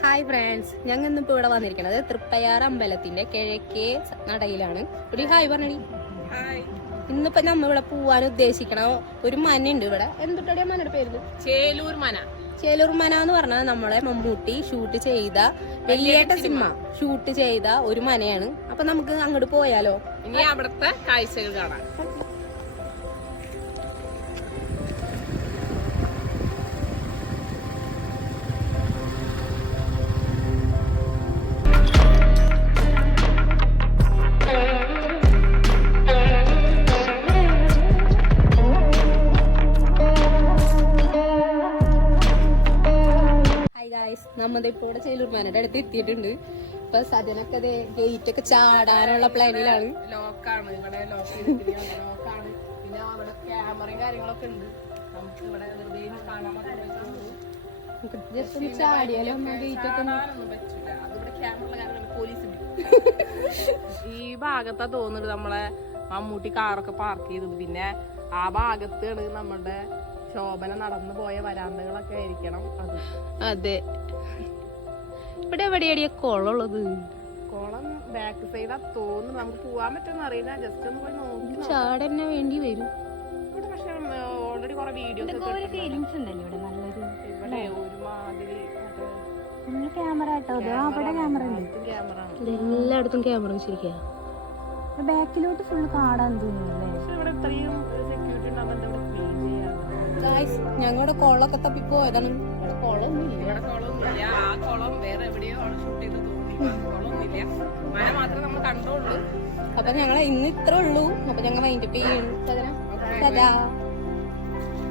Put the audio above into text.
Hi friends, ഞങ്ങൾ ഇന്നിപ്പോ ഇവിടെ വന്നിരിക്കുന്നത് തൃപ്പയാർ അമ്പലത്തിന്റെ കിഴക്കേ നടയിലാണ്. ഒരു ഹായ് പറഞ്ഞി. ഇന്നിപ്പോ നമ്മ ഇവിടെ പോവാൻ ഉദ്ദേശിക്കണ ഒരു മനയുണ്ട് ഇവിടെ. എന്തുട്ടാ മനയുടെ പേര്? ചേലൂർ മന. ചേലൂർ മന എന്ന് പറഞ്ഞാൽ നമ്മളെ മമ്മൂട്ടി ഷൂട്ട് ചെയ്ത വെള്ളിയേട്ട സിനിമ ഷൂട്ട് ചെയ്ത ഒരു മനയാണ്. അപ്പൊ നമുക്ക് അങ്ങോട്ട് പോയാലോ? ഇനി അവിടുത്തെ കാഴ്ചകൾ കാണാം. നമ്മളിപ്പോ ഇവിടെ ചേലൂർ മനയുടെ അടുത്ത് എത്തിയിട്ടുണ്ട്. ഇപ്പൊ സജനൊക്കെ ഗേറ്റ് ഒക്കെ ചാടാനുള്ള പ്ലാനിലാണ്. ലോക്കാണ് ഇവിടെ, ലോക്കാണ്. പിന്നെ അവിടെ ക്യാമറയും കാര്യങ്ങളൊക്കെ ഉണ്ട്. നമുക്ക് ഇവിടെ ജസ്റ്റ് ഒന്ന് ചാടിയാലോ? ഗേറ്റ് ഒക്കെ പറ്റില്ല, അതിവിടെ ക്യാമറ കാരണം പോലീസ് ഉണ്ട്. ഈ ഭാഗത്താ തോന്നുന്നത് നമ്മളെ മമ്മൂട്ടി കാറൊക്കെ പാർക്ക് ചെയ്തത്. പിന്നെ ആ ഭാഗത്താണ് നമ്മുടെ ശോഭന നടന്നു പോയ വരാന്തകളൊക്കെ ആയിരിക്കണം അത്. അതെ, ഇവിടെ എവിടെയാടിയ കുളമുള്ളത്? കുളം ബാക്ക് സൈഡാ തോന്നുന്നു. നമുക്ക് പോവാൻ പറ്റുമെന്ന് അറിയില്ല. ജസ്റ്റ് ഒന്ന് പോയി നോക്കി ചാടന്നെ വേണ്ടി വരും. ഇവിടെ പക്ഷെ ഓൾറെഡി കുറെ വീഡിയോസ് ഇവിടെ ഒരുമാതിരി ക്യാമറ എല്ലായിടത്തും ക്യാമറ വെച്ചിരിക്കുക. ബാക്കിലോട്ട് ഫുള്ള് കാടാന്ന് തോന്നുന്നു. പക്ഷെ ഇവിടെ ഇത്രയും സെക്യൂരിറ്റി ഉണ്ടാകുമ്പോൾ ഞങ്ങളുടെ കുളമൊക്കെ തപ്പി പോയതാണ്. ഇവിടെ കുളമൊന്നുമില്ല. ആ കുളം വേറെ എവിടെയോ ആണ് ഷൂട്ട് ചെയ്ത് തോന്നി. കുളമൊന്നുമില്ല, മഴ മാത്രമേ നമ്മൾ കണ്ടോളൂ. അപ്പൊ ഞങ്ങൾ ഇന്ന് ഇത്രേ ഉള്ളൂ. അപ്പൊ ഞങ്ങൾ വൈൻഡപ്പ് ചെയ്യണം.